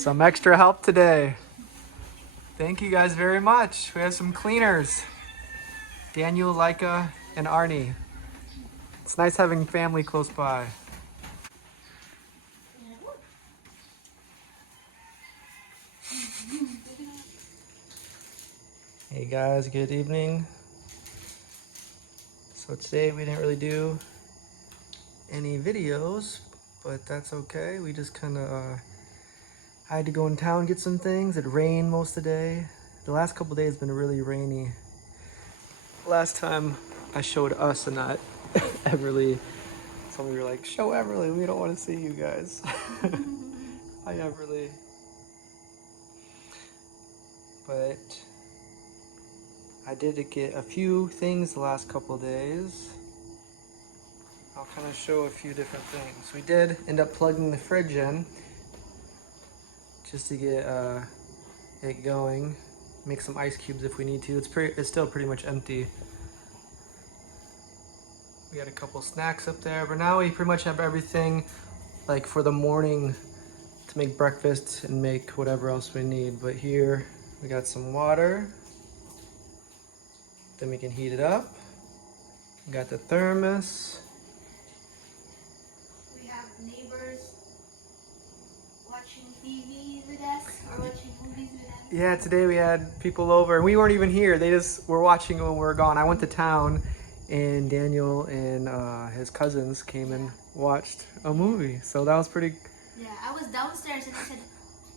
Some extra help today. Thank you guys very much. We have some cleaners. Daniel, Leica, and Arnie. It's nice having family close by. Hey guys, good evening. So today we didn't really do any videos, but that's okay. We just kind of had to go in town get some things. It rained most of the day. The last couple days been really rainy. Last time I showed us and not Everly. Some of you were like, show Everly, we don't want to see you guys. Hi Everly. But I did get a few things the last couple of days. I'll kind of show a few different things. We did end up plugging the fridge in just to get it going. Make some ice cubes if we need to. It's still pretty much empty. We got a couple snacks up there, but now we pretty much have everything like for the morning to make breakfast and make whatever else we need. But here we got some water. Then we can heat it up. We got the thermos. We have neighbors watching TV with us or watching movies with us. Yeah, today we had people over and we weren't even here. They just were watching when we were gone. I went to town and Daniel and his cousins came and watched a movie. So that was pretty... Yeah, I was downstairs and I said,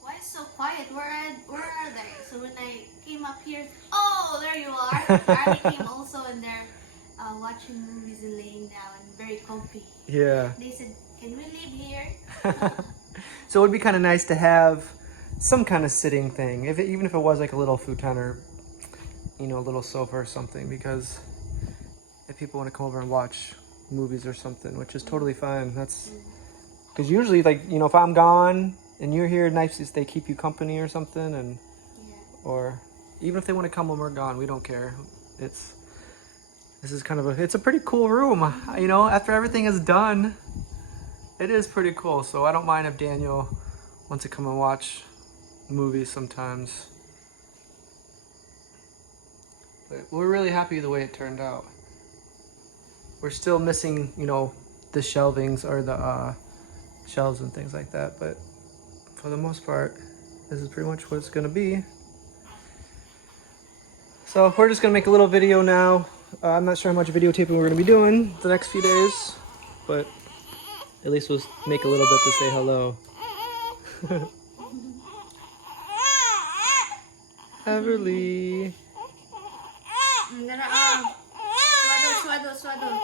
why is it so quiet? Where are they? So when I came up here, oh, there you are. Arnie came also and they're watching movies and laying down, very comfy. Yeah. They said, can we live here? So it would be kind of nice to have some kind of sitting thing, even if it was like a little futon or, you know, a little sofa or something, because if people want to come over and watch movies or something, which is totally fine. That's because usually, like, you know, if I'm gone and you're here, nice if they keep you company or something, and or even if they want to come when we're gone, we don't care. This is kind of it's a pretty cool room, you know. After everything is done, it is pretty cool. So I don't mind if Daniel wants to come and watch movies sometimes. But we're really happy the way it turned out. We're still missing, you know, the shelvings or the shelves and things like that. But for the most part, this is pretty much what it's going to be. So we're just going to make a little video now. I'm not sure how much videotaping we're going to be doing the next few days, but at least we'll make a little bit to say hello. Everly. I'm gonna swaddle.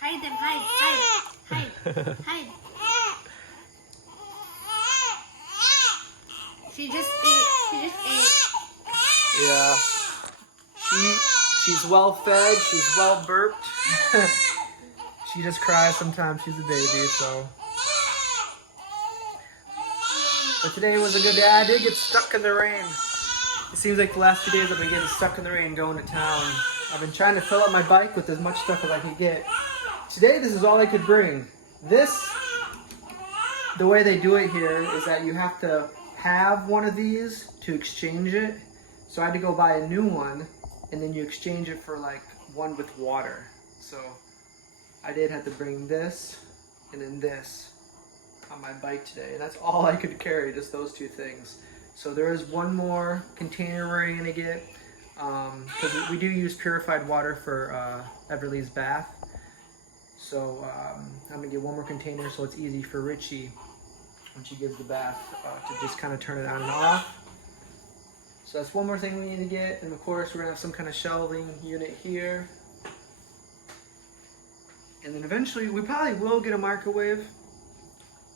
Hide them, hide. She just ate. Yeah. She's well fed, she's well burped. She just cries sometimes, she's a baby, so. But today was a good day. I did get stuck in the rain. It seems like the last few days I've been getting stuck in the rain going to town. I've been trying to fill up my bike with as much stuff as I could get. Today, this is all I could bring. The way they do it here is that you have to have one of these to exchange it. So I had to go buy a new one, and then you exchange it for like one with water. So I did have to bring this and then this on my bike today. And that's all I could carry, just those two things. So there is one more container we're gonna get, because we do use purified water for Everly's bath. So I'm gonna get one more container so it's easy for Richie when she gives the bath to just kind of turn it on and off. So that's one more thing we need to get. And of course we're gonna have some kind of shelving unit here. And then eventually we probably will get a microwave.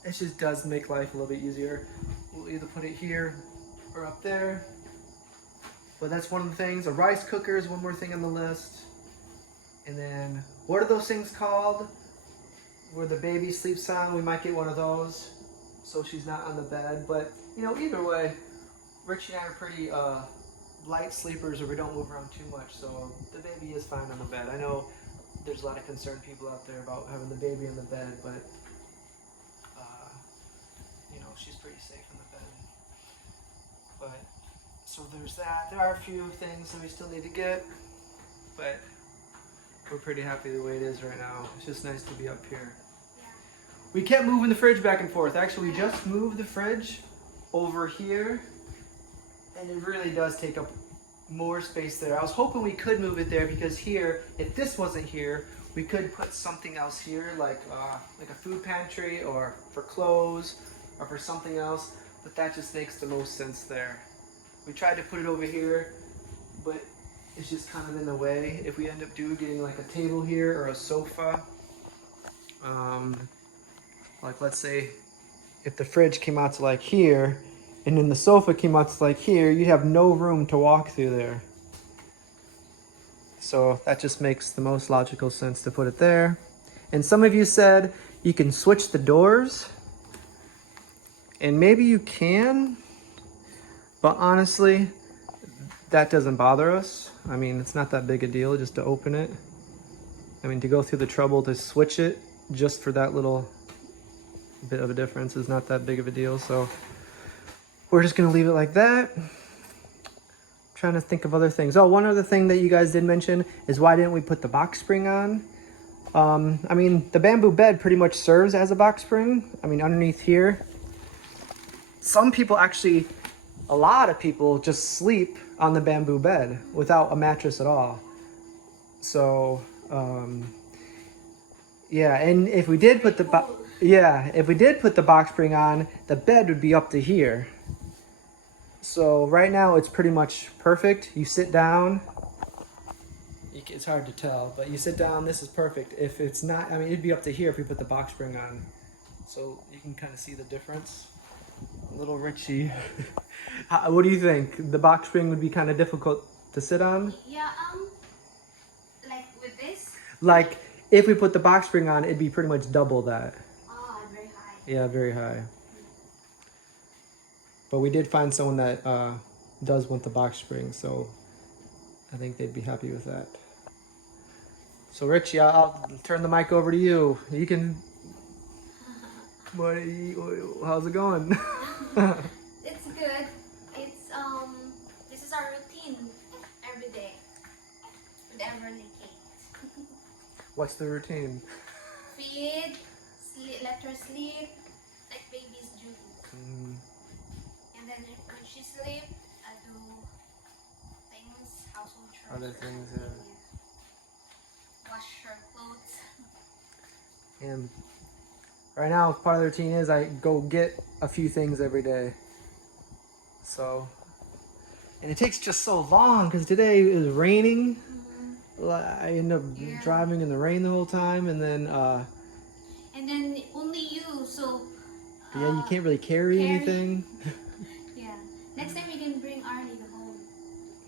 It just does make life a little bit easier. We'll either put it here or up there. But that's one of the things. A rice cooker is one more thing on the list. And then, what are those things called? Where the baby sleeps on, we might get one of those. So she's not on the bed. But, you know, either way, Richie and I are pretty light sleepers, or we don't move around too much. So the baby is fine on the bed. I know there's a lot of concerned people out there about having the baby on the bed, but she's pretty safe in the bed. But, so there's that. There are a few things that we still need to get, but we're pretty happy the way it is right now. It's just nice to be up here. We kept moving the fridge back and forth. Actually, we just moved the fridge over here, and it really does take up more space there. I was hoping we could move it there because here, if this wasn't here, we could put something else here, like a food pantry, or for clothes, or for something else. But that just makes the most sense there. We tried to put it over here, but it's just kind of in the way. If we end up getting like a table here or a sofa, like let's say if the fridge came out to like here, and then the sofa came out to like here, you'd have no room to walk through there. So that just makes the most logical sense to put it there. And some of you said you can switch the doors, and maybe you can, but honestly, that doesn't bother us. I mean, it's not that big a deal just to open it. I mean, to go through the trouble to switch it just for that little bit of a difference is not that big of a deal. So we're just gonna leave it like that. Trying to think of other things. Oh, one other thing that you guys did mention is why didn't we put the box spring on? I mean, the bamboo bed pretty much serves as a box spring. I mean, underneath here. Some people actually, a lot of people just sleep on the bamboo bed without a mattress at all. So, yeah, and if we did put the box spring on, the bed would be up to here. So right now it's pretty much perfect. You sit down, it's hard to tell, but you sit down, this is perfect. If it's not, I mean, it'd be up to here if we put the box spring on. So you can kind of see the difference. Little Richie. What do you think? The box spring would be kind of difficult to sit on? Yeah, like with this? Like, if we put the box spring on, it'd be pretty much double that. Oh, very high. Yeah, very high. But we did find someone that does want the box spring, so I think they'd be happy with that. So Richie, I'll turn the mic over to you. You can... how's it going? It's good. It's this is our routine every day with Everly Kate. What's the routine? Feed, sleep, let her sleep like babies do. And then when she sleeps, I do things, household chores. Other things, yeah. Wash her clothes. And right now, part of the routine is I go get a few things every day. So, and it takes just so long because today it was raining. I end up driving in the rain the whole time, and then only you, so yeah, you can't really carry anything. Yeah, next time you can bring Arnie to home.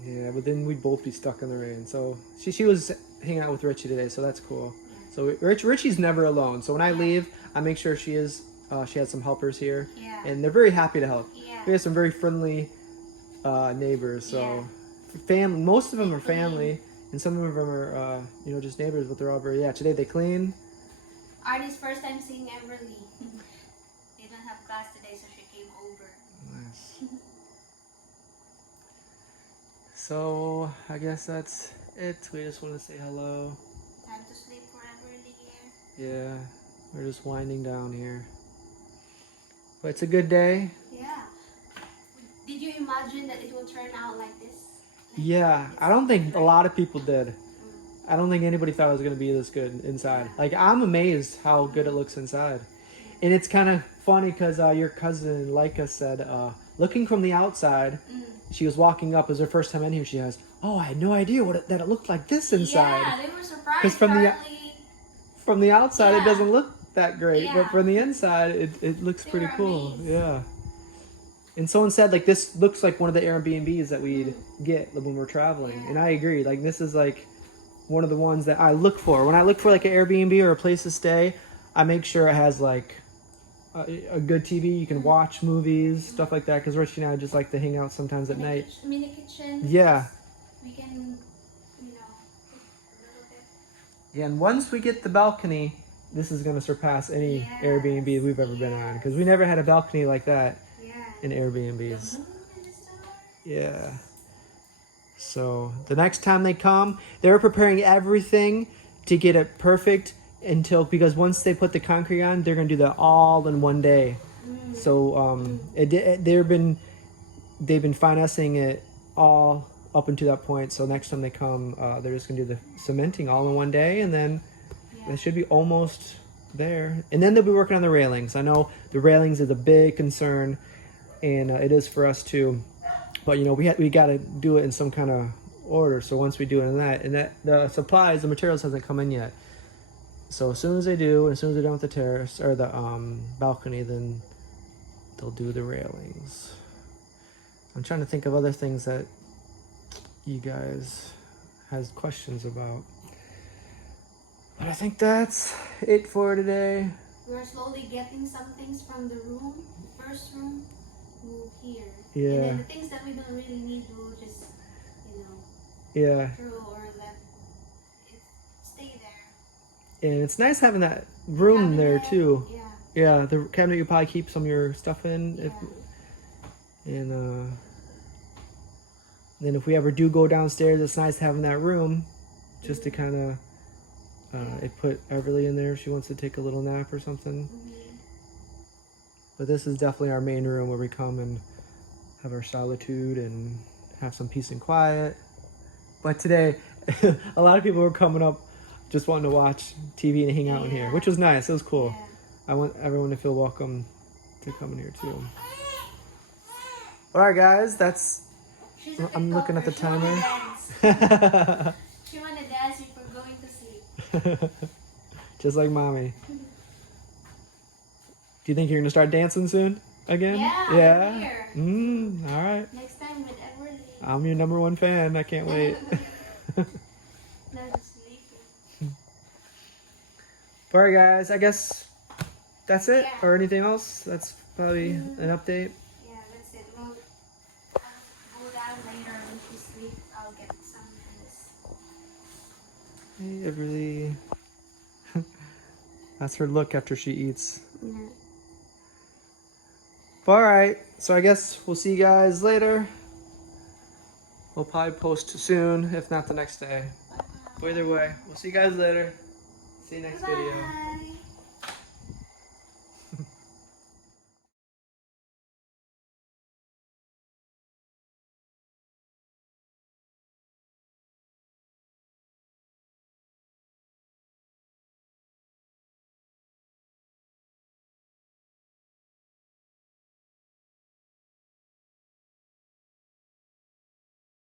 Yeah, but then we'd both be stuck in the rain. So she was hanging out with Richie today, so that's cool. So Richie's never alone. So when I leave, I make sure she has some helpers here, and they're very happy to help. We have some very friendly neighbors. So most of them are family, and some of them are just neighbors. But they're all very Today they clean. Arnie's first time seeing Everly. They don't have class today, so she came over. Nice. So I guess that's it. We just want to say hello. Time to sleep for Everly here. Yeah, we're just winding down here. But it's a good day. Yeah. Did you imagine that it will turn out like this? Yeah, I don't think a lot of people did. I don't think anybody thought it was going to be this good inside. Like, I'm amazed how good it looks inside. And it's kind of funny because your cousin, Leica, said, looking from the outside, she was walking up. It was her first time in here. She has, I had no idea that it looked like this inside. Yeah, they were surprised. Because from the outside, it doesn't look that great. Yeah. But from the inside, it looks They pretty were cool. amazed. Yeah. And someone said, like, this looks like one of the Airbnbs that we'd get when we're traveling. And I agree. Like, this is, like, one of the ones that I look for. When I look for, like, an Airbnb or a place to stay, I make sure it has, like, a good TV. You can watch movies, stuff like that. Because Richie and I just like to hang out sometimes at night. Mini kitchen. Yeah. We can, cook a little bit. Yeah, and once we get the balcony, this is gonna surpass any Yes, Airbnb we've ever been on, because we never had a balcony like that Yeah. in Airbnbs. The moon and the stars. Yeah. So the next time they come, they're preparing everything to get it perfect because once they put the concrete on, they're gonna do that all in one day. So they've been financing it all up until that point. So next time they come, they're just gonna do the cementing all in one day, and then they should be almost there. And then they'll be working on the railings. I know the railings is a big concern, and it is for us too. But you know, we got to do it in some kind of order. So once we do it in that the supplies, the materials hasn't come in yet. So as soon as they do, and as soon as they're done with the terrace or the balcony, then they'll do the railings. I'm trying to think of other things that you guys has questions about. But I think that's it for today. We're slowly getting some things from the first room, to here. Yeah. And then the things that we don't really need, we'll just, Yeah. throw or let it stay there. And it's nice having that room there Cabinet, too. Yeah. Yeah, the cabinet you probably keep some of your stuff in. Yeah. Then if we ever do go downstairs, it's nice having that room just to kind of it put Everly in there if she wants to take a little nap or something. But this is definitely our main room where we come and have our solitude and have some peace and quiet. But today, a lot of people were coming up just wanting to watch TV and hang out in here, which was nice. It was cool. Yeah. I want everyone to feel welcome to come in here too. All right, guys, I'm looking at the timer. She wanna dance before going to sleep. Just like mommy. Do you think you're gonna start dancing soon again? Yeah. I'm here. All right. Next time with Everly. I'm your #1 fan. I can't wait. No, just sleeping. All right, guys. I guess that's it. Yeah. Or anything else? That's probably an update. Yeah, that's it. Well, I'll go down later when she sleeps. I'll get some of this. Hey, Everly. That's her look after she eats. Yeah. All right, so I guess we'll see you guys later. We'll probably post soon, if not the next day. But either way, we'll see you guys later. See you next video. Bye.